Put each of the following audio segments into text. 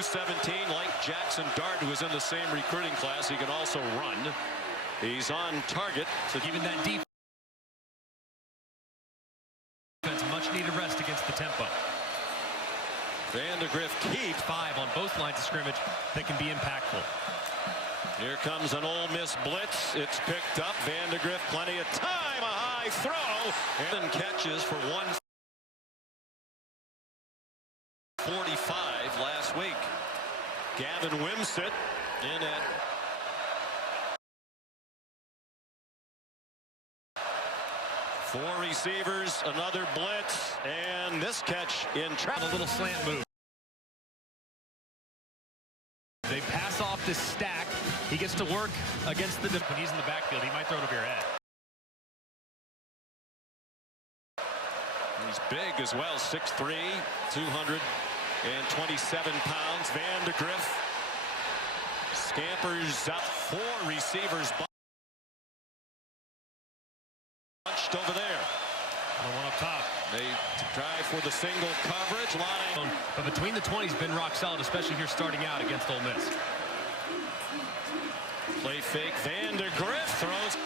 217, like Jackson Dart, who was in the same recruiting class. He can also run. He's on target. So giving that defense much needed rest against the tempo. Vandegrift keeps 5 on both lines of scrimmage that can be impactful. Here comes an Ole Miss blitz. It's picked up. Vandegrift, plenty of time. A high throw. And catches for 145 last week. Gavin Wimsett in at four receivers, another blitz, and this catch in trap. A little slant move. They pass off this stack. He gets to work against the when he's in the backfield. He might throw it over your head. He's big as well, 6'3", 227 pounds. Vandegrift scampers up. Four receivers bunched over there. One up top. They try for the single coverage line. But between the 20s, been rock solid, especially here starting out against Ole Miss. Play fake. Vandegrift throws.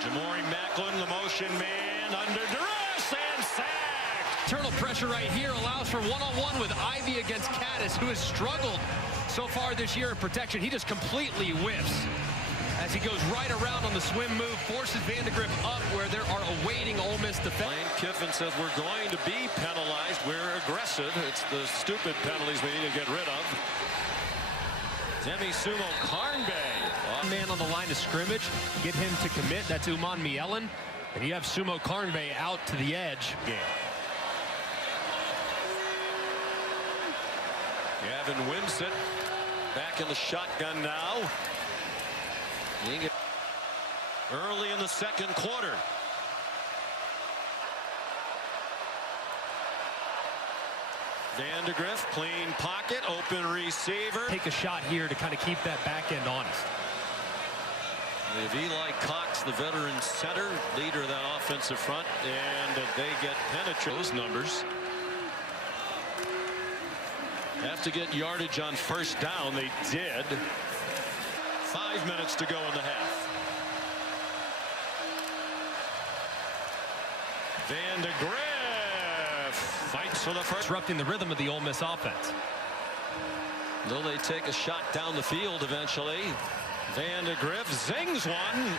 Jamori Macklin, the motion man, under duress and sacked. Internal pressure right here allows for one-on-one with Ivy against Caddis, who has struggled so far this year in protection. He just completely whiffs as he goes right around on the swim move, forces Vandegrift up where there are awaiting Ole Miss defense. Lane Kiffin says we're going to be penalized. We're aggressive. It's the stupid penalties we need to get rid of. Demi Sumo Carnbay. One man on the line of scrimmage. Get him to commit. That's Umanmielen. And you have Sumo Carnbay out to the edge. Gavin Wimsett back in the shotgun now. Early in the second quarter. Vandegrift, clean pocket, open receiver. Take a shot here to kind of keep that back end honest. They have Eli Cox, the veteran center, leader of that offensive front, and they get penetrate those numbers. Have to get yardage on first down. They did. 5 minutes to go in the half. Vandegrift fights for the first. Disrupting the rhythm of the Ole Miss offense. Will they take a shot down the field eventually? Vandegrift zings one.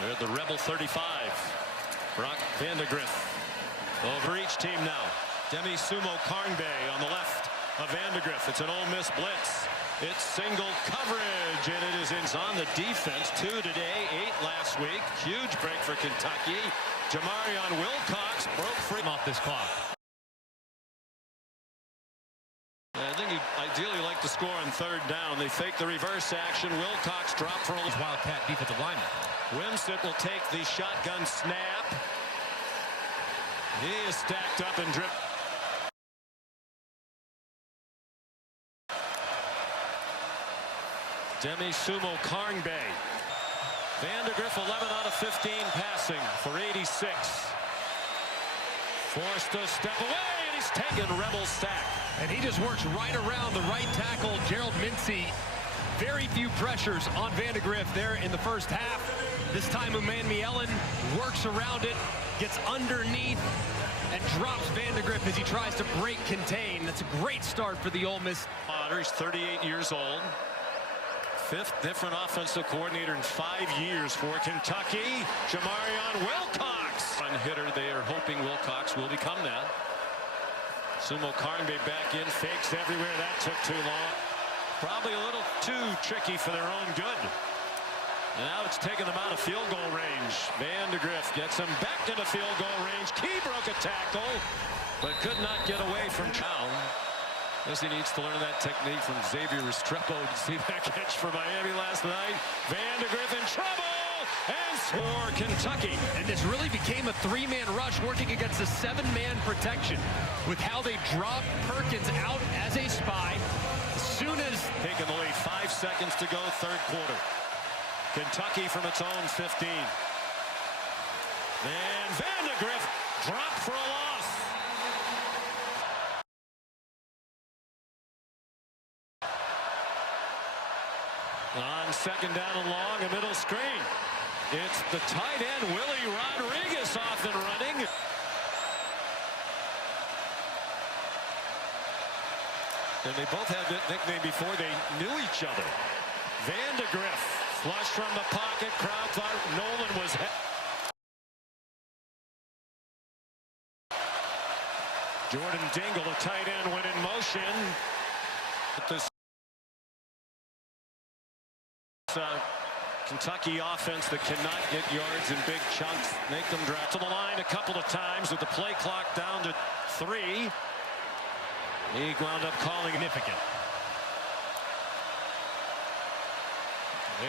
They're the Rebel 35. Brock Vandegrift over each team now. Demi Sumo Carnbay on the left of Vandegrift. It's an Ole Miss blitz. It's single coverage, and it is on the defense. 2 today, 8 last week. Huge break for Kentucky. Jamarion Wilcox broke free off this clock. I think he'd ideally like to score on third down. They fake the reverse action. Wilcox dropped for a Wildcat defensive lineman. Wimsett will take the shotgun snap. He is stacked up and dripped. Demi Sumo Carnbay. Vandegrift 11 out of 15 passing for 86. Forced to step away, and he's taken Rebel sack. And he just works right around the right tackle, Gerald Mincy. Very few pressures on Vandegrift there in the first half. This time Umanmielen works around it, gets underneath, and drops Vandegrift as he tries to break contain. That's a great start for the Ole Miss. He's 38 years old. 5th different offensive coordinator in 5 years for Kentucky. Jamarion Wilcox. One hitter, they are hoping Wilcox will become that. Sumo Carnbay back in, fakes everywhere. That took too long. Probably a little too tricky for their own good. And now it's taking them out of field goal range. Vandegrift gets him back into field goal range. Key broke a tackle, but could not get away from Chow. Guess he needs to learn that technique from Xavier Restrepo. To see that catch for Miami last night. Vandegrift in trouble, and for Kentucky. And this really became a 3-man rush working against a 7-man protection with how they dropped Perkins out as a spy. As soon as taking the lead, 5 seconds to go, third quarter. Kentucky from its own 15. And Vandegrift dropped for a loss. On second down and long, a middle screen. It's the tight end, Willie Rodriguez, off and running. And they both had that nickname before they knew each other. Vandegrift, flush from the pocket. Crowd thought Nolan was... Jordan Dingle, the tight end, went in motion. But this Kentucky offense that cannot get yards in big chunks, make them drive to the line a couple of times with the play clock down to 3. He wound up calling significant.